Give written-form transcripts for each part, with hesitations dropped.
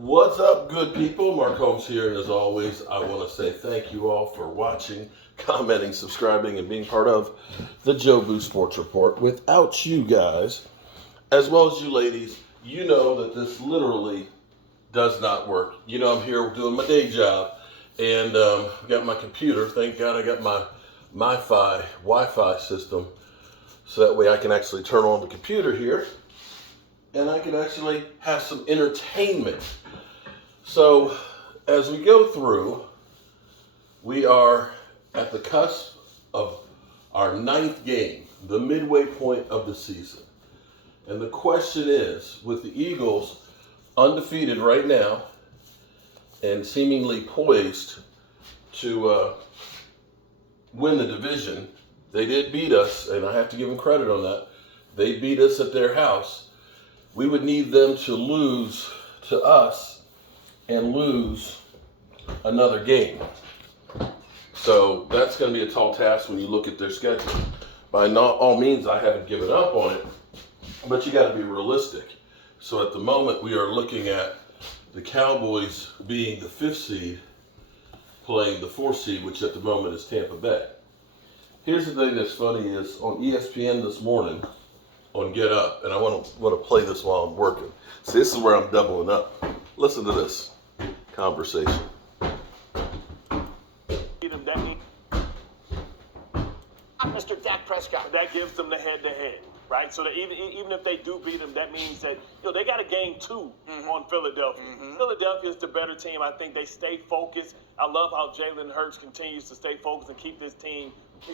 What's up, good people? Mark Holmes here, and as always, I want to say thank you all for watching, commenting, subscribing, and being part of the Joe Boo Sports Report. Without you guys, as well as you ladies, you know that this literally does not work. You know I'm here doing my day job, and got my computer. Thank God I got my Wi-Fi system, so that way I can actually turn on the computer here, and I can actually have some entertainment. So, as we go through, we are at the cusp of our 9th game, the midway point of the season. And the question is, with the Eagles undefeated right now and seemingly poised to win the division, they did beat us, and I have to give them credit on that. They beat us at their house. We would need them to lose to us and lose another game. So that's going to be a tall task when you look at their schedule. By not all means, I haven't given up on it, but you got to be realistic. So at the moment, we are looking at the Cowboys being the 5th seed, playing the 4th seed, which at the moment is Tampa Bay. Here's the thing that's funny is on ESPN this morning, on Get Up, and I want to play this while I'm working. See, this is where I'm doubling up. Listen to this conversation. Mr. Dak Prescott. That gives them the head-to-head, right? So that even if they do beat them, that means that they got a game 2 on Philadelphia. Philadelphia is the better team. I think they stay focused. I love how Jalen Hurts continues to stay focused and keep this team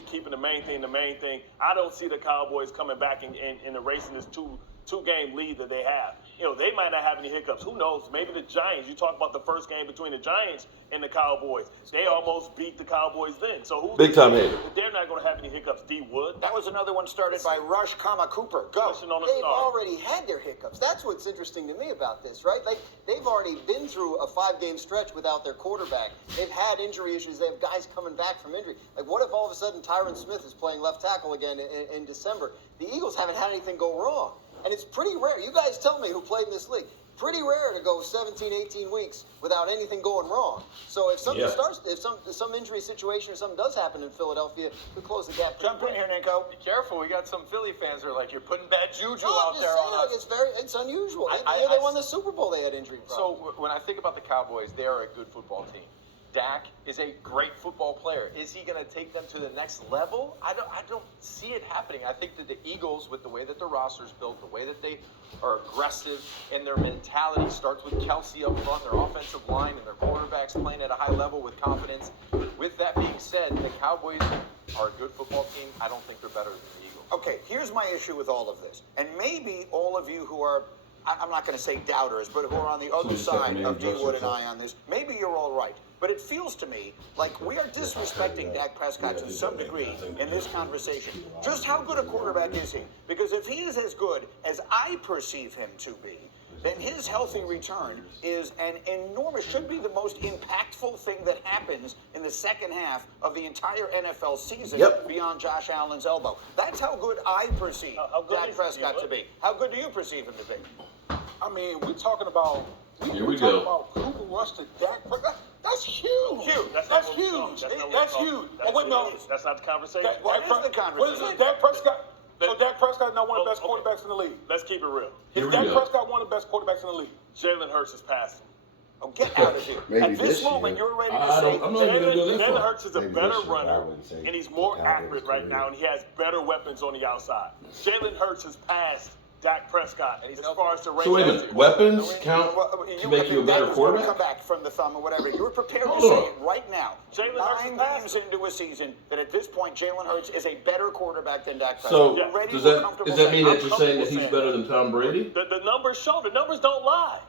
keeping the main thing. I don't see the Cowboys coming back and erasing this two-game lead that they have. They might not have any hiccups. Who knows? Maybe the Giants. You talk about the first game between the Giants and the Cowboys. They almost beat the Cowboys then. So who's big time hater? They're not going to have any hiccups. D. Wood. That was another one started by Rush, Cooper. Go. They've already had their hiccups. That's what's interesting to me about this, right? Like, they've already been through a 5-game stretch without their quarterback. They've had injury issues. They have guys coming back from injury. Like, what if all of a sudden Tyron Smith is playing left tackle again in December? The Eagles haven't had anything go wrong. And it's pretty rare. You guys tell me who played in this league. Pretty rare to go 17, 18 weeks without anything going wrong. So if something starts, if some injury situation or something does happen in Philadelphia, we close the gap. Jump in here, Nico. Be careful. We got some Philly fans that are like, you're putting bad juju out there saying, on like, us. it's unusual. The year they won the Super Bowl, they had injury problems. So when I think about the Cowboys, they are a good football team. Dak is a great football player. Is he going to take them to the next level? I don't see it happening. I think that the Eagles, with the way that their roster's built, the way that they are aggressive, and their mentality starts with Kelsey up front, their offensive line, and their quarterbacks playing at a high level with confidence. With that being said, the Cowboys are a good football team. I don't think they're better than the Eagles. Okay, here's my issue with all of this. And maybe all of you who are, I'm not going to say doubters, but who are on the other side of D. Wood and I on this, maybe you're all right. But it feels to me like we are disrespecting Dak Prescott to some degree in this conversation. Just how good a quarterback is he? Because if he is as good as I perceive him to be, then his healthy return is an enormous, should be the most impactful thing that happens in the second half of the entire NFL season beyond Josh Allen's elbow. That's how good I perceive Dak Prescott to be. How good do you perceive him to be? I mean, we're talking about Here we go. about Cooper Rush to Dak Prescott. That's huge. That's huge. That's huge. That's not the conversation. What is the conversation? What is it? Dak Prescott. So Dak Prescott is not one of the best quarterbacks in the league. Let's keep it real. Is Dak Prescott one of the best quarterbacks in the league? Jalen Hurts is passing. Oh, get out of here. At this moment, you're ready to say I'm not even going to go that Jalen far. Hurts is a better runner, and he's more accurate right now, and he has better weapons on the outside. Jalen Hurts has passed Dak Prescott as far as the race. So wait a minute, weapons count to make you a better quarterback? Come back from the thumb or whatever. You're prepared to say it right now. Jalen Hurts 9 is games into a season that at this point Jalen Hurts is a better quarterback than Dak Prescott. So You're ready does to that comfortable mean say, that you're saying that he's better than Tom Brady? The numbers show. The numbers don't lie.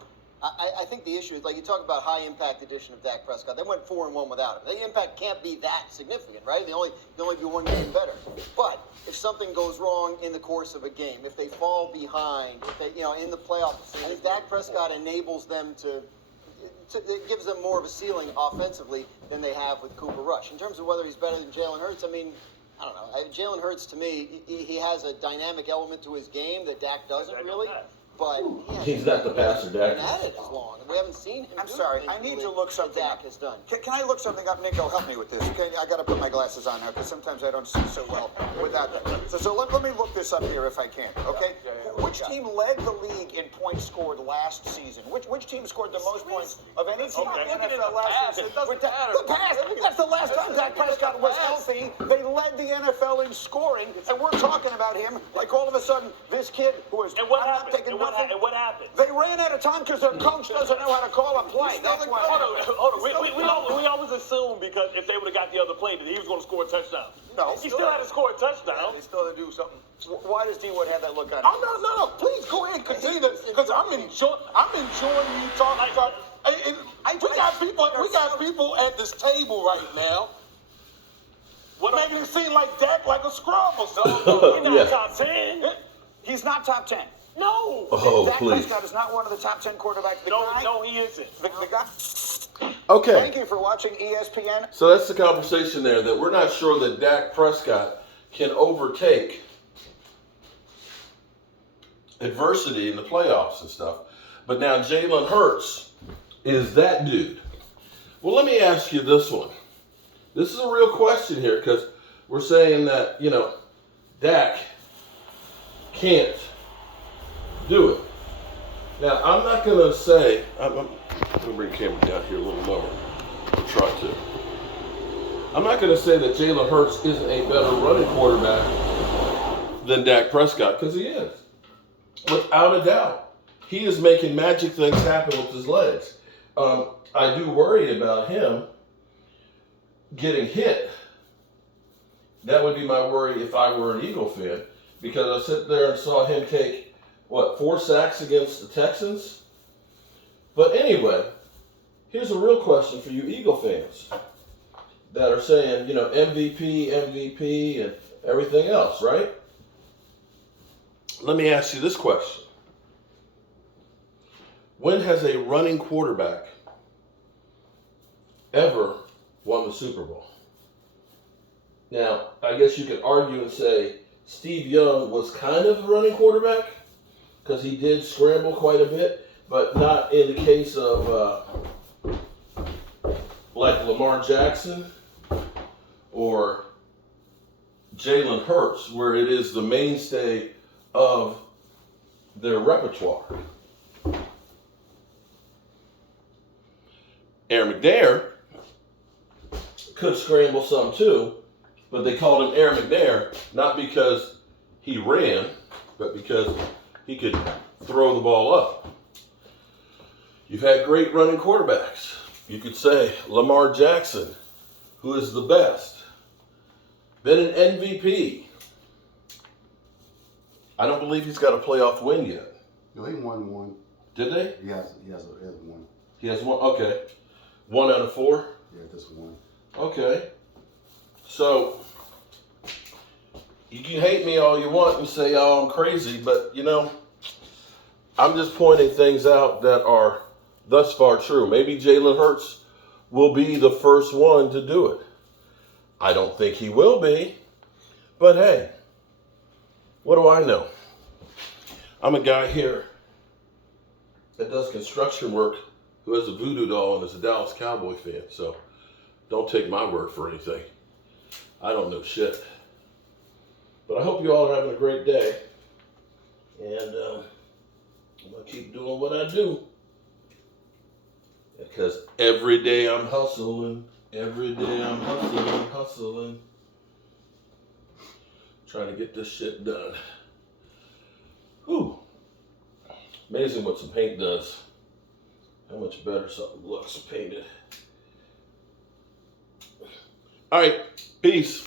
I think the issue is, like, you talk about high impact addition of Dak Prescott. They went 4-1 without him. The impact can't be that significant, right? They only be one game better. But if something goes wrong in the course of a game, if they fall behind, if they, in the playoffs, I think Dak Prescott enables them it gives them more of a ceiling offensively than they have with Cooper Rush. In terms of whether he's better than Jalen Hurts, I mean, I don't know. Jalen Hurts, to me, he has a dynamic element to his game that Dak doesn't really. But he's not the passer, Dak. Been at it as long. We haven't haven't seen him. I'm sorry. I need to look something Dak up. has done. Can I look something up, Nico? Help me with this. Okay, I got to put my glasses on now because sometimes I don't see so well without that. So let me look this up here if I can. Okay. Which team led the league in points scored last season? Which team scored the most points of any team in the NFL last season? It doesn't matter. The past. That's the last time Dak Prescott was healthy. They led the NFL in scoring, and we're talking about him like all of a sudden this kid who was. And what I'm not happened? taking And what, nothing. and what happened? They ran out of time because their coach doesn't know how to call a play. That's why. Hold on. We always assume because if they would have got the other play that he was going to score a touchdown. No. He still had to score a touchdown. They still had to do something. Why does D-Wood have that look on? Oh, no. Please go ahead and continue this because I'm enjoying you talking about. We got people at this table right now. What Making it seem like Dak like a scrub or something. He's not Yeah. top 10. He's not top 10. No. Oh, Dak please. Prescott is not one of the top 10 quarterbacks. No, he isn't. The guy. Okay. Thank you for watching ESPN. So that's the conversation there, that we're not sure that Dak Prescott can overtake adversity in the playoffs and stuff. But now Jalen Hurts is that dude. Well, let me ask you this one. This is a real question here because we're saying that, Dak can't do it. Now, I'm not going to say, I'm going to bring the camera down here a little lower. I'll try to. I'm not going to say that Jalen Hurts isn't a better running quarterback than Dak Prescott, because he is. Without a doubt. He is making magic things happen with his legs. I do worry about him getting hit. That would be my worry if I were an Eagle fan, because I sit there and saw him take, 4 sacks against the Texans? But anyway, here's a real question for you Eagle fans that are saying, MVP, and everything else, right? Let me ask you this question. When has a running quarterback ever won the Super Bowl? Now, I guess you could argue and say Steve Young was kind of a running quarterback because he did scramble quite a bit, but not in the case of like Lamar Jackson or Jalen Hurts, where it is the mainstay of their repertoire. Aaron McNair could scramble some too, but they called him Aaron McNair not because he ran, but because he could throw the ball up. You've had great running quarterbacks. You could say Lamar Jackson, who is the best, been an MVP. I don't believe he's got a playoff win yet. No, he won one. Did they? He has one. He has one. Okay. 1 out of 4? Yeah, just one. Okay. So, you can hate me all you want and say, I'm crazy, but, I'm just pointing things out that are thus far true. Maybe Jalen Hurts will be the first one to do it. I don't think he will be, but hey, what do I know? I'm a guy here that does construction work who has a voodoo doll and is a Dallas Cowboy fan, so don't take my word for anything. I don't know shit. But I hope you all are having a great day. And I'm going to keep doing what I do. Because every day I'm hustling. Every day I'm hustling. Trying to get this shit done. Whew. Amazing what some paint does. How much better something looks painted. All right. Peace.